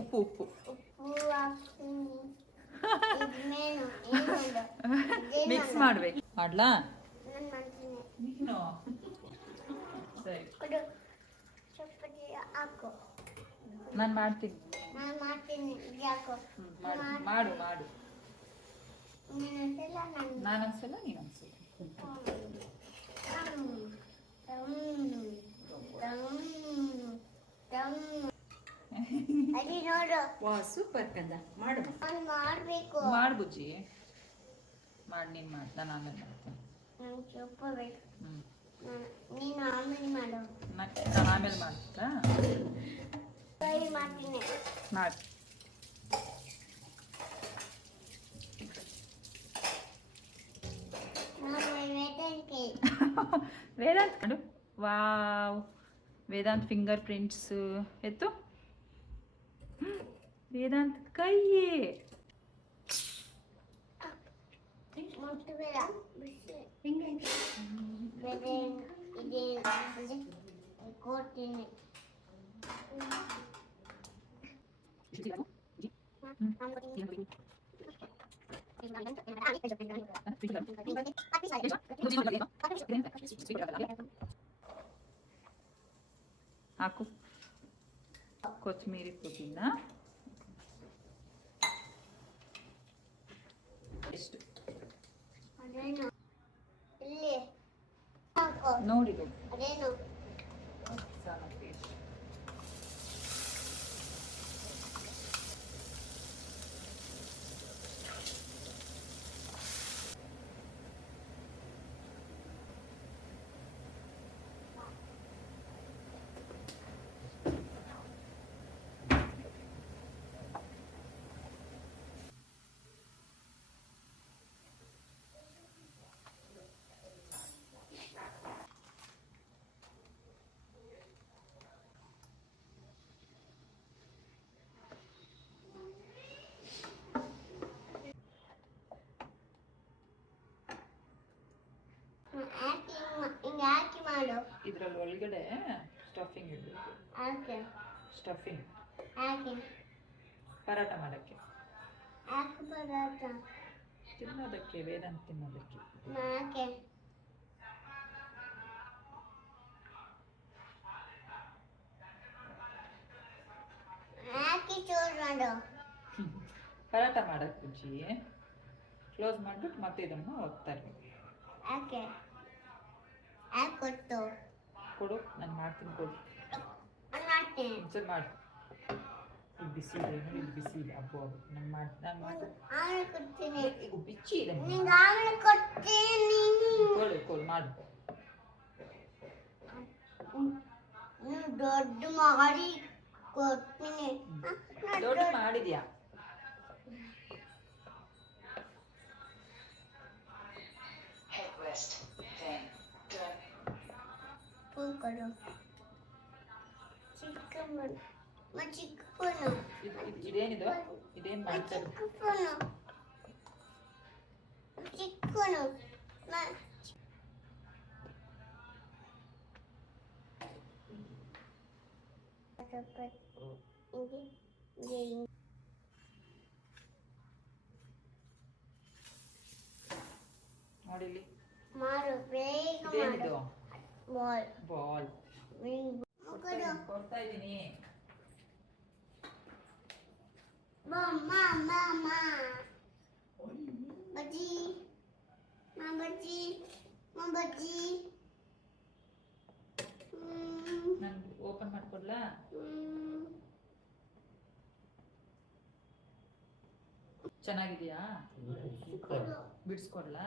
ಉಪ್ಪು ಉಪ್ಪು ಮಿಕ್ಸ್ ಮಾಡ್ಬೇಕು. ಮಾಡ್ಲಾ? ನೀನು ಸರಿ, ನಾನು ಮಾಡ್ತೀನಿ. ಮಾಡು ಮಾಡು. ನಾನೊಂದ್ಸಲ ನೀನೊಂದ್ಸಲ. ವಾ ಸೂಪರ್ ಕಂದ. ಮಾಡು ಮಾಡು ಬುಜ್ಜಿ, ಮಾಡಿ. ನೀನು ಮಾಡಿ, ನಾನು ಆಮೇಲೆ ಮಾಡ್ತೀನಿ. ನೀನು ಆಮೇಲೆ ಮಾಡು. ನಾನು ಆಮೇಲೆ ಮಾಡ್ತಾ ಮಾಡ್ತೀನಿ. ಮಾಡಿ. ವೇದಾಂತ್ ಮಾಡು. ವಾವ್, ವೇದಾಂತ್ ಫಿಂಗರ್ ಪ್ರಿಂಟ್ಸ್ ಎತ್ತು. ವೇದಾಂತ್ ಕೈ ಕೊಡ್ತೀನಿ. ಹಾಕು ಕೊತ್ತಂಬರಿ ಪುದೀನ ಎಷ್ಟು ನೋಡಿದೆ. ಹಾಕಿ ಮಾಡು. ಇದ್ರಲ್ಲಿ ಒಳಗಡೆ ಸ್ಟಫಿಂಗ್ ಇಡಬೇಕು. ಸ್ಟಫಿಂಗ್ ಪರಾಟ ಮಾಡಕ್ಕೆ, ತಿನ್ನೋದಕ್ಕೆ, ವೇದಾಂತ ತಿನ್ನೋದಕ್ಕೆ. ಪರಾಟ ಮಾಡಕ್ಕೆ ಬುಜ್ಜಿ ಕ್ಲೋಸ್ ಮಾಡ್ಬಿಟ್ಟು ಮತ್ತೆ ಇದನ್ನು ಹೋಗ್ತಾ ಇರ್ಬೇಕು. ಕೊಡು, ನಾನು ಮಾಡ್ತೀನಿ. ಕೊಡು, ಒಂದ್ಸಲ ಮಾಡು. ಇದು ಬಿಸಿ ಇದೆ, ಇದು ಬಿಸಿ ಇದೆ. ಅಬ್ಬು ಅದು ನಾನು ಮಾಡ್ತೀನಿ. ಈಗ ಬಿಚ್ಚಿ ಇದೆ. ಕೊಡು ಮಾಡು. ದೊಡ್ಡ ಮಾಡಿ ಕೊಡ್ತೀನಿ. ದೊಡ್ಡ ಮಾಡಿದ್ಯಾ? ಕೊಡು. ಚಿಕ್ಕ ಫೋನು. ಇದೇನಿದು? ಇದೇನು ಮಾಡ್ತಾರೆ? ಚಿಕ್ಕ ಫೋನು. ನೋಡಿಲ್ಲಿ ಮಾಡು, ಬೇಗ ಮಾಡು. ಬಾಲ್ ಕೊಡ್ತಾ ಇದ್ದೀನಿ. ಬಜ್ಜಿ ನಾನು ಓಪನ್ ಮಾಡ್ಕೊಡ್ಲಾ? ಚೆನ್ನಾಗಿದೆಯಾ? ಬಿಡಿಸ್ಕೊಡ್ಲಾ?